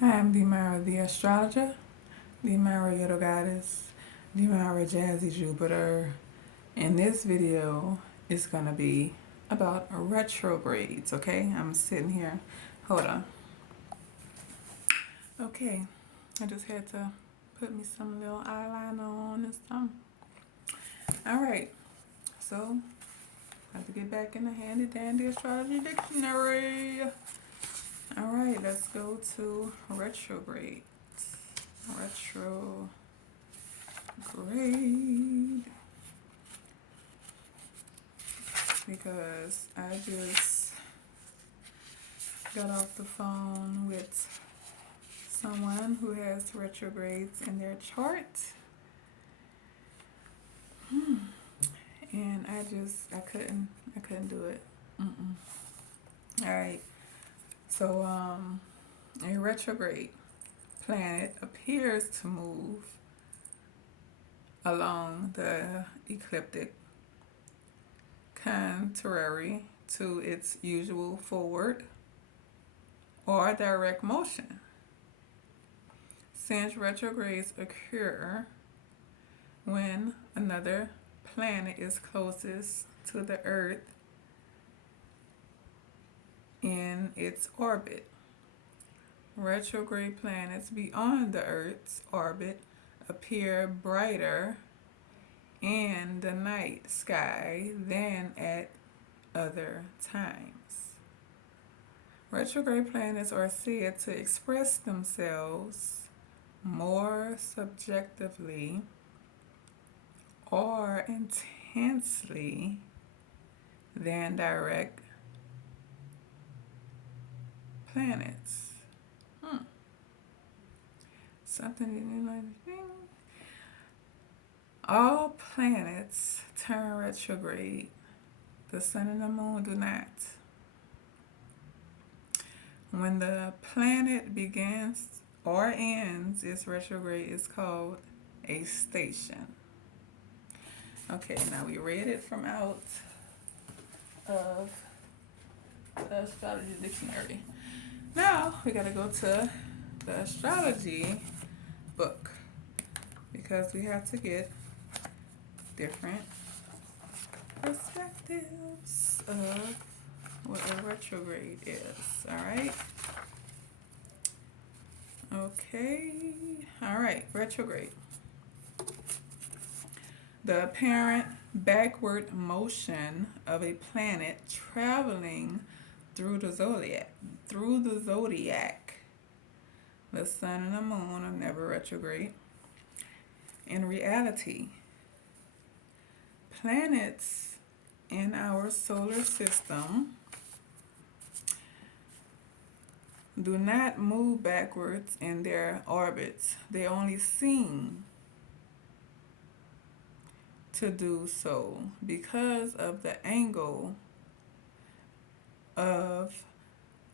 Hi, I'm Demara the Astrologer, Demara Yodo Goddess, Demara Jazzy Jupiter. And this video is going to be about retrogrades, okay? I'm sitting here. Hold on. Okay, I just had to put me some little eyeliner on and some. Alright, so I have to get back in the handy dandy astrology dictionary. Alright, let's go to retrograde. Retrograde. Because I just got off the phone with someone who has retrogrades in their chart. And I couldn't do it. Alright. So a retrograde planet appears to move along the ecliptic contrary to its usual forward or direct motion. Since retrogrades occur when another planet is closest to the Earth in its orbit. Retrograde planets beyond the Earth's orbit appear brighter in the night sky than at other times. Retrograde planets are said to express themselves more subjectively or intensely than direct planets. Something you need to think. All planets turn retrograde. The sun and the moon do not. When the planet begins or ends its retrograde, is called a station. Okay, now we read it from out of the astrology dictionary. Now we gotta go to the astrology book because we have to get different perspectives of what a retrograde is. Alright. Okay. Alright, retrograde. The apparent backward motion of a planet traveling through the zodiac. The sun and the moon are never retrograde. In reality, planets in our solar system do not move backwards in their orbits. They only seem to do so because of the angle of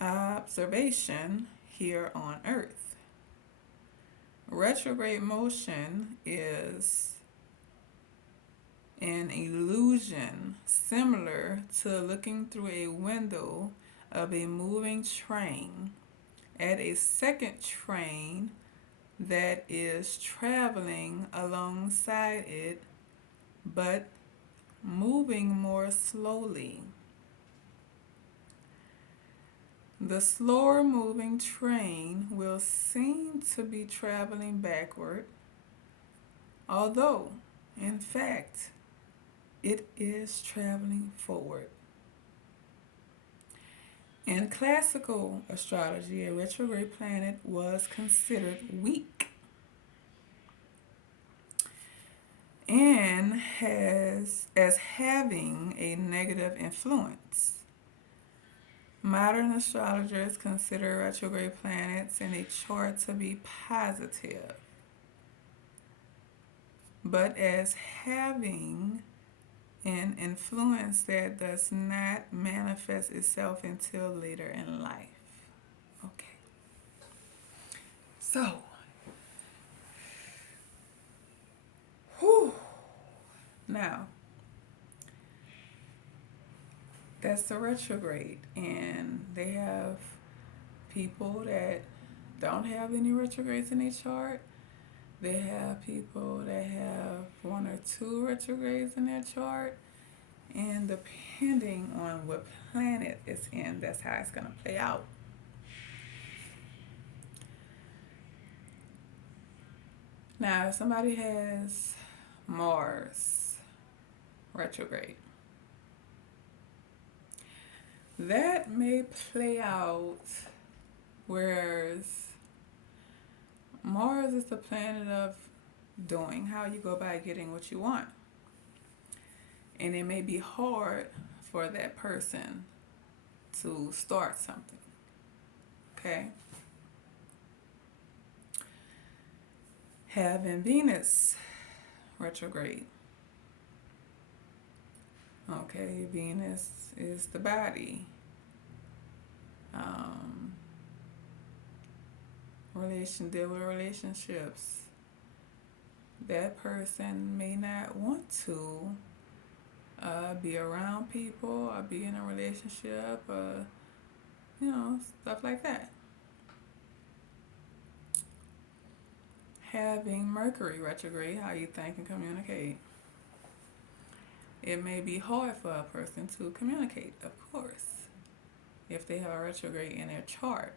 observation here on Earth. Retrograde motion is an illusion similar to looking through a window of a moving train at a second train that is traveling alongside it but moving more slowly. The slower moving train will seem to be traveling backward, although, in fact, it is traveling forward. In classical astrology, a retrograde planet was considered weak and as having a negative influence. Modern astrologers consider retrograde planets in a chart to be positive, but as having an influence that does not manifest itself until later in life. Okay. So, now, that's the retrograde, and they have people that don't have any retrogrades in their chart. They have people that have one or two retrogrades in their chart. And depending on what planet it's in, that's how it's going to play out. Now, if somebody has Mars retrograde, that may play out, whereas Mars is the planet of doing, how you go by getting what you want. And it may be hard for that person to start something. Okay? Having Venus retrograde. Okay, Venus is the body. Deal with relationships. That person may not want to be around people or be in a relationship, stuff like that. Having Mercury retrograde, how you think and communicate. It may be hard for a person to communicate, of course, if they have a retrograde in their chart.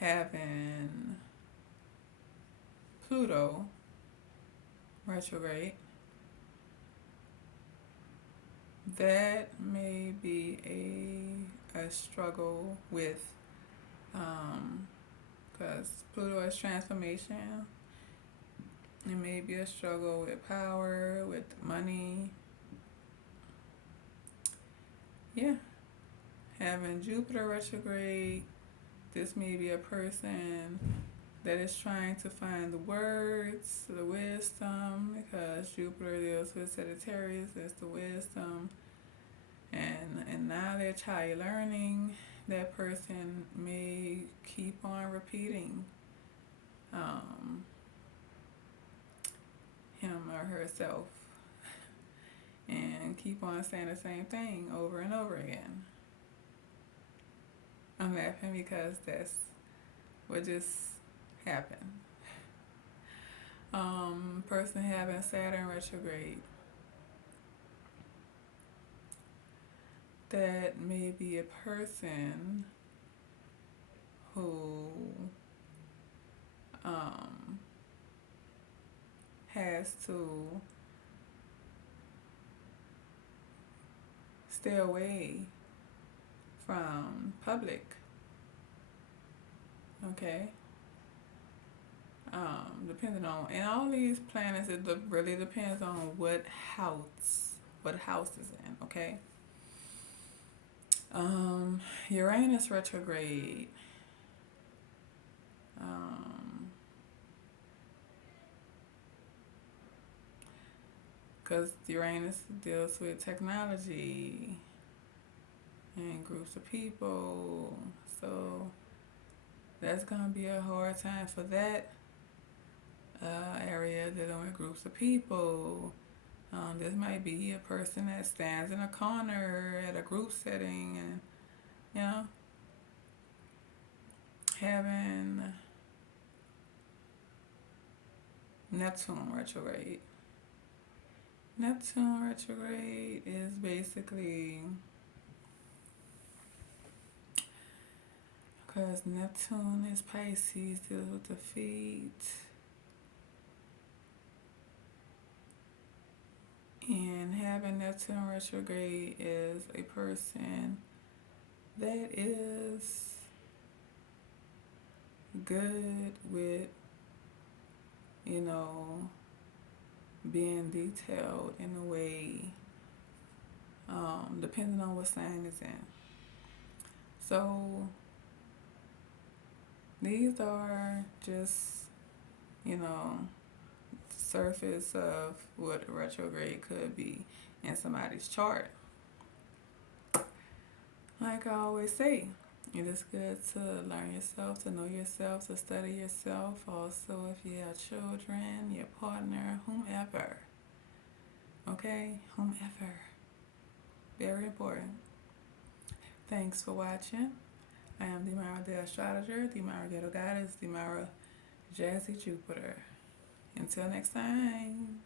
Having Pluto retrograde, that may be a struggle with, because Pluto is transformation. It may be a struggle with power, with money. Yeah. Having Jupiter retrograde, this may be a person that is trying to find the words, the wisdom, because Jupiter deals with Sagittarius, that's the wisdom, and knowledge, how you're learning. That person may keep on repeating him or herself and keep on saying the same thing over and over again. I'm laughing because that's what just happened. Person having Saturn retrograde, that may be a person who has to stay away from public. Okay. Depending on, and all these planets, it really depends on what house is in. Okay. Uranus retrograde. Because Uranus deals with technology and groups of people, so that's gonna be a hard time for that area, dealing with groups of people. This might be a person that stands in a corner at a group setting, and having Neptune retrograde. Neptune retrograde is basically, because Neptune is Pisces, deals with the feet. And having Neptune retrograde is a person that is good with, being detailed in a way, depending on what sign it's in. So these are just, surface of what a retrograde could be in somebody's chart. Like I always say, it is good to learn yourself, to know yourself, to study yourself. Also, if you have children, your partner, whomever. Okay? Whomever. Very important. Thanks for watching. I am the Myra the Astrologer, the Myra Ghetto Goddess, the Myra Jazzy Jupiter. Until next time.